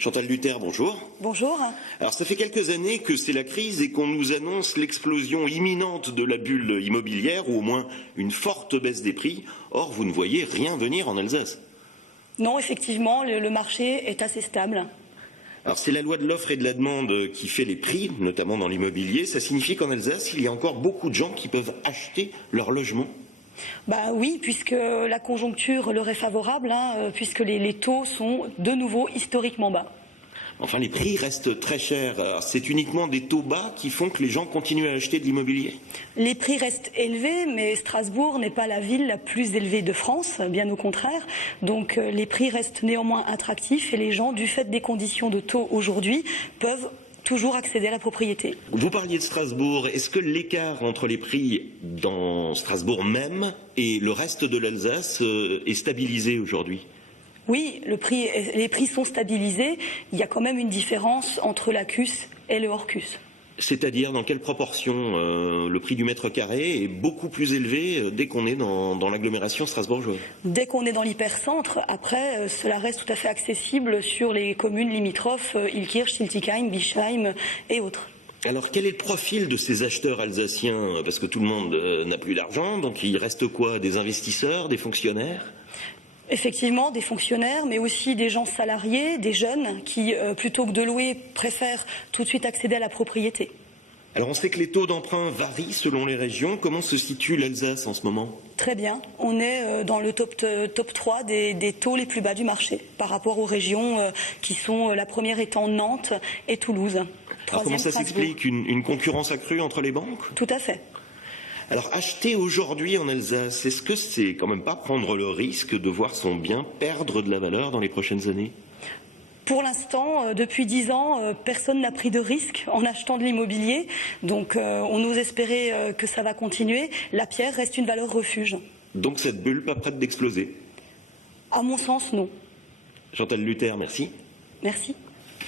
Chantal Luther, bonjour. Bonjour. Alors ça fait quelques années que c'est la crise et qu'on nous annonce l'explosion imminente de la bulle immobilière ou au moins une forte baisse des prix. Or, vous ne voyez rien venir en Alsace. Non, effectivement, le marché est assez stable. Alors c'est la loi de l'offre et de la demande qui fait les prix, notamment dans l'immobilier. Ça signifie qu'en Alsace, il y a encore beaucoup de gens qui peuvent acheter leur logement. Oui, puisque la conjoncture leur est favorable, puisque les taux sont de nouveau historiquement bas. Enfin, les prix restent très chers. C'est uniquement des taux bas qui font que les gens continuent à acheter de l'immobilier. Les prix restent élevés, mais Strasbourg n'est pas la ville la plus élevée de France, bien au contraire. Donc les prix restent néanmoins attractifs et les gens, du fait des conditions de taux aujourd'hui, peuvent toujours accéder à la propriété. Vous parliez de Strasbourg. Est-ce que l'écart entre les prix dans Strasbourg même et le reste de l'Alsace est stabilisé aujourd'hui ? Oui, les prix sont stabilisés. Il y a quand même une différence entre la CUS et le hors-CUS. C'est-à-dire dans quelle proportion le prix du mètre carré est beaucoup plus élevé dès qu'on est dans l'agglomération strasbourgeoise? Dès qu'on est dans l'hypercentre, après, cela reste tout à fait accessible sur les communes limitrophes, Illkirch, Schiltigheim, Bischheim et autres. Alors quel est le profil de ces acheteurs alsaciens? Parce que tout le monde n'a plus d'argent, donc il reste quoi? Des investisseurs, des fonctionnaires? Effectivement, des fonctionnaires, mais aussi des gens salariés, des jeunes qui, plutôt que de louer, préfèrent tout de suite accéder à la propriété. Alors on sait que les taux d'emprunt varient selon les régions. Comment se situe l'Alsace en ce moment? Très bien. On est dans le top 3 des taux les plus bas du marché par rapport aux régions qui sont la première étant Nantes et Toulouse. Alors comment ça s'explique? Une concurrence accrue entre les banques? Tout à fait. Alors acheter aujourd'hui en Alsace, est-ce que c'est quand même pas prendre le risque de voir son bien perdre de la valeur dans les prochaines années? Pour l'instant, depuis 10 ans, personne n'a pris de risque en achetant de l'immobilier. Donc on ose espérer que ça va continuer. La pierre reste une valeur refuge. Donc cette bulle pas prête d'exploser? À mon sens, non. Chantal Luther, merci. Merci.